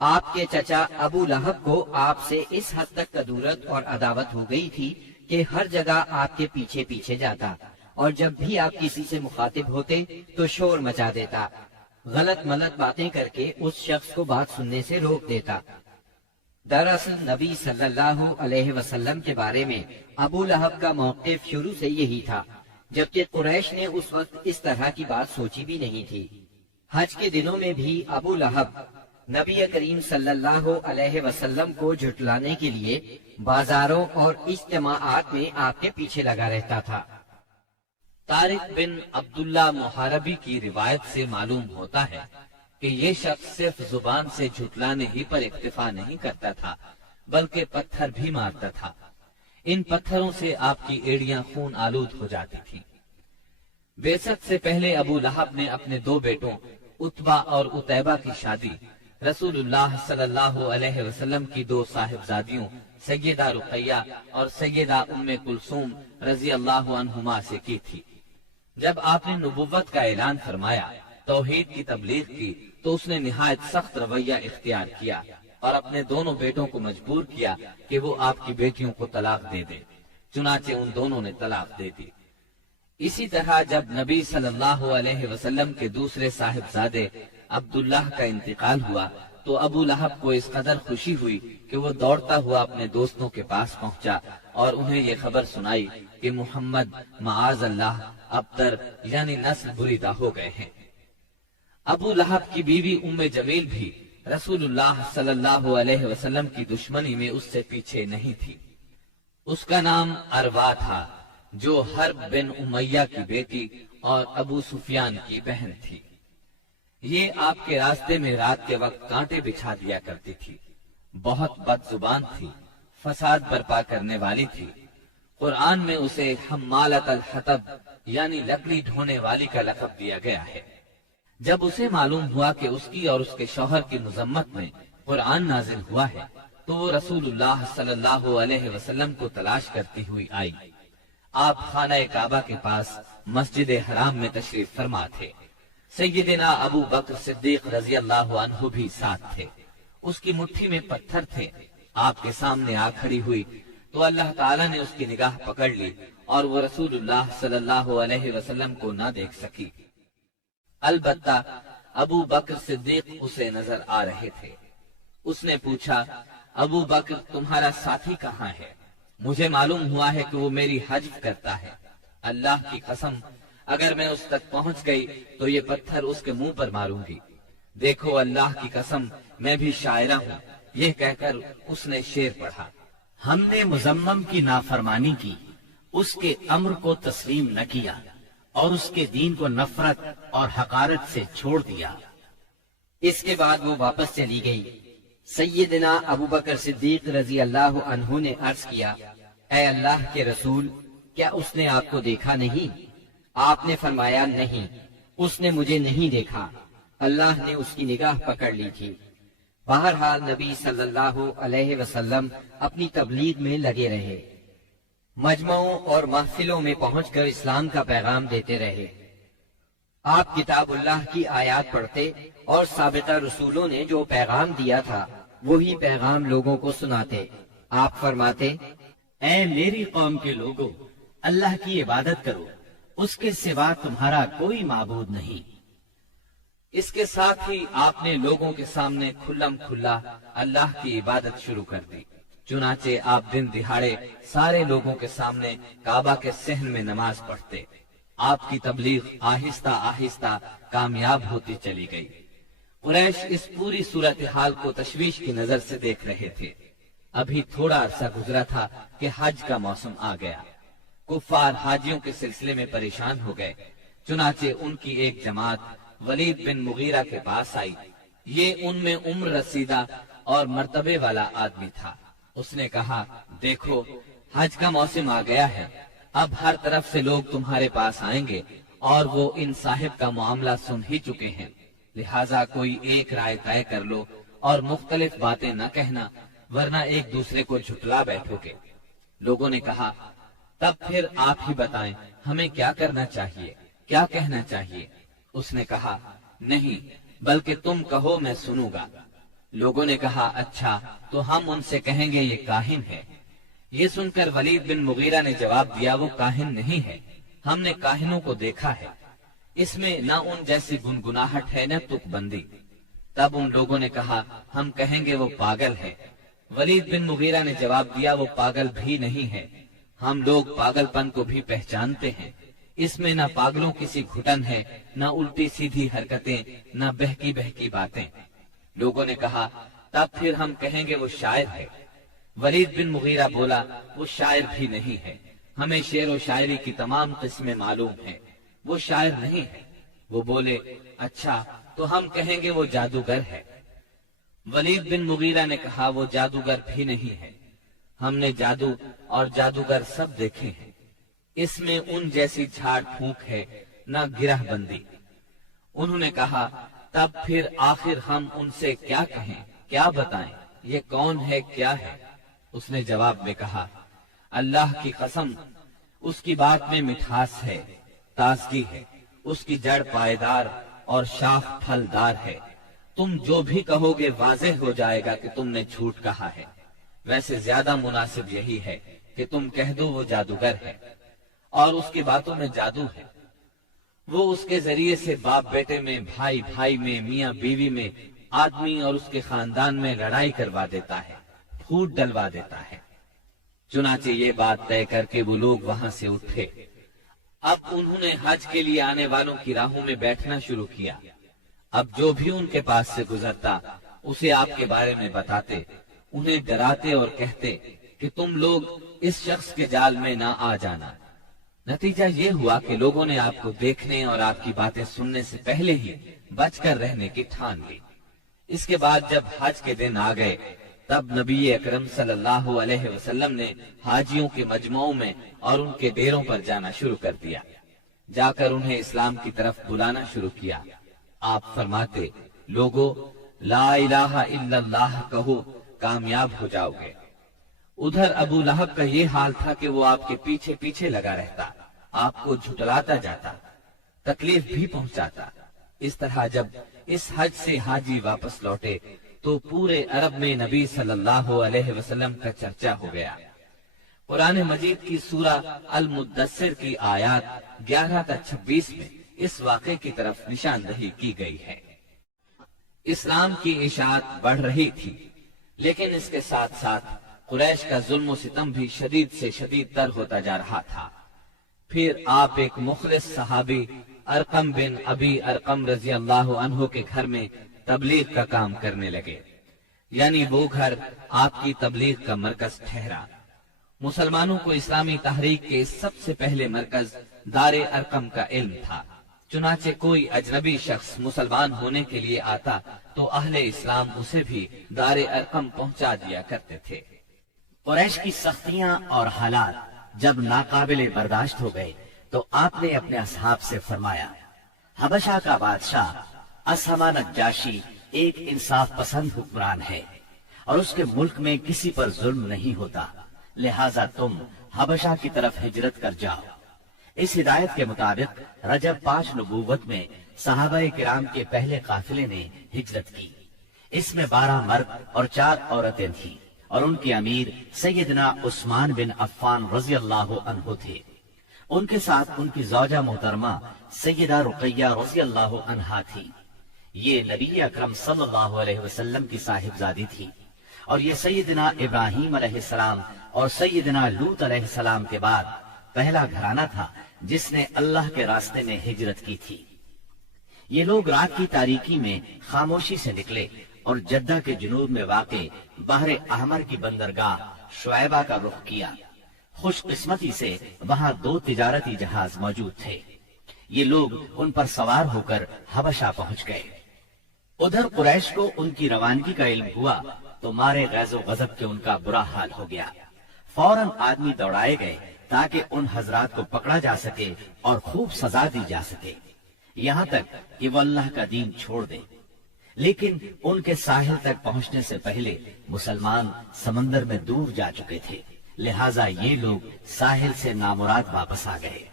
آپ کے چچا ابو لہب کو آپ سے اس حد تک کدورت اور عداوت ہو گئی تھی کہ ہر جگہ آپ کے پیچھے پیچھے جاتا، اور جب بھی آپ کسی سے مخاطب ہوتے تو شور مچا دیتا، غلط ملط باتیں کر کے اس شخص کو بات سننے سے روک دیتا۔ دراصل نبی صلی اللہ علیہ وسلم کے بارے میں ابو لہب کا موقف شروع سے یہی تھا، جبکہ قریش نے اس وقت اس طرح کی بات سوچی بھی نہیں تھی۔ حج کے دنوں میں بھی ابو لہب نبی کریم صلی اللہ علیہ وسلم کو جھٹلانے کے لیے بازاروں اور اجتماعات میں آپ کے پیچھے لگا رہتا تھا۔ طارق بن عبداللہ محاربی کی روایت سے معلوم ہوتا ہے کہ یہ شخص صرف زبان سے جھٹلانے ہی پر اکتفا نہیں کرتا تھا بلکہ پتھر بھی مارتا تھا۔ ان پتھروں سے آپ کی ایڑیاں خون آلود ہو جاتی تھیں۔ بعثت سے پہلے ابو لہب نے اپنے دو بیٹوں عتبہ اور عتیبہ کی شادی رسول اللہ صلی اللہ علیہ وسلم کی دو صاحبزادیوں سیدہ رقیہ اور سیدہ ام کلثوم رضی اللہ عنہما سے کی تھی۔ جب آپ نے نبوت کا اعلان فرمایا، توحید کی تبلیغ کی، تو اس نے نہایت سخت رویہ اختیار کیا اور اپنے دونوں بیٹوں کو مجبور کیا کہ وہ آپ کی بیٹیوں کو طلاق دے دے۔ چنانچہ ان دونوں نے طلاق دے دی۔ اسی طرح جب نبی صلی اللہ علیہ وسلم کے دوسرے صاحبزادے عبداللہ کا انتقال ہوا تو ابو لہب کو اس قدر خوشی ہوئی کہ وہ دوڑتا ہوا اپنے دوستوں کے پاس پہنچا اور انہیں یہ خبر سنائی کہ محمد معاذ اللہ ابتر یعنی نسل بریدہ ہو گئے ہیں۔ ابو لہب کی بیوی ام جمیل بھی رسول اللہ صلی اللہ علیہ وسلم کی دشمنی میں اس سے پیچھے نہیں تھی۔ اس کا نام اروا تھا، جو حرب بن امیہ کی بیٹی اور ابو سفیان کی بہن تھی۔ یہ آپ کے راستے میں رات کے وقت کانٹے بچھا دیا کرتی تھی، بہت بد زبان تھی، فساد برپا کرنے والی تھی۔ قرآن میں اسے حمالۃ الحطب یعنی لکڑی ڈھونے والی کا لقب دیا گیا ہے۔ جب اسے معلوم ہوا کہ اس کی اور اس کے شوہر کی مذمت میں قرآن نازل ہوا ہے تو وہ رسول اللہ صلی اللہ علیہ وسلم کو تلاش کرتی ہوئی آئی۔ آپ خانہ کعبہ کے پاس مسجد حرام میں تشریف فرما تھے۔ سیدنا ابو بکر صدیق رضی اللہ عنہ بھی ساتھ تھے۔ اس کی مٹھی میں پتھر تھے۔ آپ کے سامنے آ کھڑی ہوئی تو اللہ تعالیٰ نے اس کی نگاہ پکڑ لی اور وہ رسول اللہ صلی اللہ علیہ وسلم کو نہ دیکھ سکی۔ البتہ ابو بکر صدیق اسے نظر آ رہے تھے۔ اس نے پوچھا، ابو بکر تمہارا ساتھی کہاں ہے؟ مجھے معلوم ہوا ہے کہ وہ میری حجب کرتا ہے۔ اللہ کی قسم اگر میں اس تک پہنچ گئی تو یہ پتھر اس کے منہ پر ماروں گی۔ دیکھو اللہ کی قسم میں بھی شاعرہ ہوں۔ یہ کہہ کر اس نے شعر پڑھا، ہم نے مزمم کی نافرمانی کی، اس کے امر کو تسلیم نہ کیا اور اس کے دین کو نفرت اور حقارت سے چھوڑ دیا۔ اس کے بعد وہ واپس چلی گئی۔ سیدنا ابو بکر صدیق رضی اللہ عنہ نے عرض کیا، اے اللہ کے رسول، کیا اس نے آپ کو دیکھا نہیں؟ آپ نے فرمایا، نہیں، اس نے مجھے نہیں دیکھا، اللہ نے اس کی نگاہ پکڑ لی تھی۔ بہرحال نبی صلی اللہ علیہ وسلم اپنی تبلیغ میں لگے رہے، مجمعوں اور محفلوں میں پہنچ کر اسلام کا پیغام دیتے رہے۔ آپ کتاب اللہ کی آیات پڑھتے اور سابقہ رسولوں نے جو پیغام دیا تھا وہی پیغام لوگوں کو سناتے۔ آپ فرماتے، اے میری قوم کے لوگوں، اللہ کی عبادت کرو، اس کے سوا تمہارا کوئی معبود نہیں۔ اس کے ساتھ ہی آپ نے لوگوں کے سامنے کھلم کھلا اللہ کی عبادت شروع کر دی۔ چنانچہ آپ دن دہاڑے سارے لوگوں کے سامنے کعبہ کے صحن میں نماز پڑھتے۔ آپ کی تبلیغ آہستہ آہستہ کامیاب ہوتی چلی گئی۔ قریش اس پوری صورتحال کو تشویش کی نظر سے دیکھ رہے تھے۔ ابھی تھوڑا عرصہ گزرا تھا کہ حج کا موسم آ گیا۔ کفار حاجیوں کے سلسلے میں پریشان ہو گئے۔ چنانچہ ان کی ایک جماعت ولید بن مغیرہ کے پاس آئی۔ یہ ان میں عمر رسیدہ اور مرتبے والا آدمی تھا۔ اس نے کہا، دیکھو حج کا موسم آ گیا ہے، اب ہر طرف سے لوگ تمہارے پاس آئیں گے اور وہ ان صاحب کا معاملہ سن ہی چکے ہیں، لہٰذا کوئی ایک رائے طے کر لو اور مختلف باتیں نہ کہنا، ورنہ ایک دوسرے کو جھٹلا بیٹھو گے۔ لوگوں نے کہا، تب پھر آپ ہی بتائیں ہمیں کیا کرنا چاہیے، کیا کہنا چاہیے؟ اس نے کہا، نہیں بلکہ تم کہو میں سنوں گا۔ لوگوں نے کہا اچھا تو ہم ان سے کہیں گے یہ کاہن ہے۔ یہ سن کر ولید بن مغیرہ نے جواب دیا وہ کاہن نہیں ہے، ہم نے کاہنوں کو دیکھا ہے، اس میں نہ ان جیسی گنگناہٹ ہے نہ تک بندی۔ تب ان لوگوں نے کہا ہم کہیں گے وہ پاگل ہے۔ ولید بن مغیرہ نے جواب دیا وہ پاگل بھی نہیں ہے، ہم لوگ پاگل پن کو بھی پہچانتے ہیں، اس میں نہ پاگلوں کسی گھٹن ہے، نہ الٹی سیدھی حرکتیں، نہ بہکی بہکی باتیں۔ لوگوں نے کہا تب پھر ہم کہیں گے وہ شاعر ہے۔ ولید بن مغیرہ بولا وہ شاعر بھی نہیں ہے، ہمیں شعر و شاعری کی تمام قسمیں معلوم ہیں، وہ شاعر نہیں ہے۔ وہ بولے اچھا تو ہم کہیں گے وہ جادوگر ہے۔ ولید بن مغیرہ نے کہا وہ جادوگر بھی نہیں ہے، ہم نے جادو اور جادوگر سب دیکھے ہیں، اس میں ان جیسی جھاڑ پھونک ہے نہ گرہ بندی۔ انہوں نے کہا تب پھر آخر ہم ان سے کیا کہیں، کیا بتائیں، یہ کون ہے کیا ہے؟ اس نے جواب میں کہا اللہ کی قسم اس کی بات میں مٹھاس ہے، تازگی ہے، اس کی جڑ پائیدار اور شاخ پھلدار ہے، تم جو بھی کہو گے واضح ہو جائے گا کہ تم نے جھوٹ کہا ہے۔ ویسے زیادہ مناسب یہی ہے کہ تم کہہ دو وہ جادوگر ہے اور اس کی باتوں میں جادو ہے، وہ اس کے ذریعے سے باپ بیٹے میں، بھائی بھائی میں، میاں بیوی میں، آدمی اور اس کے خاندان میں لڑائی کروا دیتا ہے، پھوٹ ڈلوا دیتا ہے۔ چنانچہ یہ بات طے کر کے وہ لوگ وہاں سے اٹھے۔ اب انہوں نے حج کے لیے آنے والوں کی راہوں میں بیٹھنا شروع کیا۔ اب جو بھی ان کے پاس سے گزرتا اسے آپ کے بارے میں بتاتے، انہیں ڈراتے اور کہتے کہ تم لوگ اس شخص کے جال میں نہ آ جانا۔ نتیجہ یہ ہوا کہ لوگوں نے آپ کو دیکھنے اور آپ کی باتیں سننے سے پہلے ہی بچ کر رہنے کی ٹھان لی۔ اس کے بعد جب حج کے دن آ گئے تب نبی اکرم صلی اللہ علیہ وسلم نے حاجیوں کے مجمعوں میں اور ان کے ڈیروں پر جانا شروع کر دیا، جا کر انہیں اسلام کی طرف بلانا شروع کیا۔ آپ فرماتے لوگو لا الہ الا اللہ کہو، کامیاب ہو جاؤ گے۔ ادھر ابو لہب کا یہ حال تھا کہ وہ آپ کے پیچھے پیچھے لگا رہتا، آپ کو جھٹلاتا جاتا، تکلیف بھی پہنچاتا۔ اس طرح جب اس حج سے حاجی واپس لوٹے تو پورے عرب میں نبی صلی اللہ علیہ وسلم کا چرچا ہو گیا۔ قرآن مجید کی سورہ المدثر کی آیات 11 تا 26 میں اس واقعے کی طرف نشاندہی کی گئی ہے۔ اسلام کی اشاعت بڑھ رہی تھی، لیکن اس کے ساتھ ساتھ قریش کا ظلم و ستم بھی شدید سے شدید تر ہوتا جا رہا تھا۔ پھر آپ ایک مخلص صحابی ارقم بن ابی ارقم رضی اللہ عنہ کے گھر میں تبلیغ کا کام کرنے لگے، یعنی وہ گھر آپ کی تبلیغ کا مرکز ٹھہرا۔ مسلمانوں کو اسلامی تحریک کے سب سے پہلے مرکز دار ارقم کا علم تھا۔ چنانچہ کوئی اجنبی شخص مسلمان ہونے کے لیے آتا تو اہل اسلام اسے بھی دار ارقم پہنچا دیا کرتے تھے۔ قریش کی سختیاں اور حالات جب ناقابل برداشت ہو گئے تو آپ نے اپنے اصحاب سے فرمایا حبشہ کا بادشاہ اسہمہ نجاشی ایک انصاف پسند حکمران ہے اور اس کے ملک میں کسی پر ظلم نہیں ہوتا، لہٰذا تم حبشہ کی طرف ہجرت کر جاؤ۔ اس ہدایت کے مطابق رجب 5 نبوت میں صحابہ کرام کے پہلے قافلے نے ہجرت کی۔ اس میں 12 مرد اور 4 عورتیں تھیں اور ان کے امیر سیدنا عثمان بن عفان رضی اللہ عنہ تھے۔ ان کے ساتھ ان کی زوجہ محترمہ سیدہ رقیہ رضی اللہ عنہا تھی۔ یہ نبی اکرم صلی اللہ علیہ وسلم کی صاحبزادی تھی اور یہ سیدنا ابراہیم علیہ السلام اور سیدنا لوط علیہ السلام کے بعد پہلا گھرانہ تھا جس نے اللہ کے راستے میں ہجرت کی تھی۔ یہ لوگ رات کی تاریکی میں خاموشی سے نکلے اور جدہ کے جنوب میں واقع بحر احمر کی بندرگاہ شعیبہ کا رخ کیا۔ خوش قسمتی سے وہاں 2 تجارتی جہاز موجود تھے۔ یہ لوگ ان پر سوار ہو کر حبشہ پہنچ گئے۔ ادھر قریش کو ان کی روانگی کا علم ہوا تو مارے غیظ و غضب کے ان کا برا حال ہو گیا۔ فوراً آدمی دوڑائے گئے تاکہ ان حضرات کو پکڑا جا سکے اور خوب سزا دی جا سکے، یہاں تک کہ وہ اللہ کا دین چھوڑ دے۔ لیکن ان کے ساحل تک پہنچنے سے پہلے مسلمان سمندر میں دور جا چکے تھے، لہٰذا یہ لوگ ساحل سے نامراد واپس آ گئے۔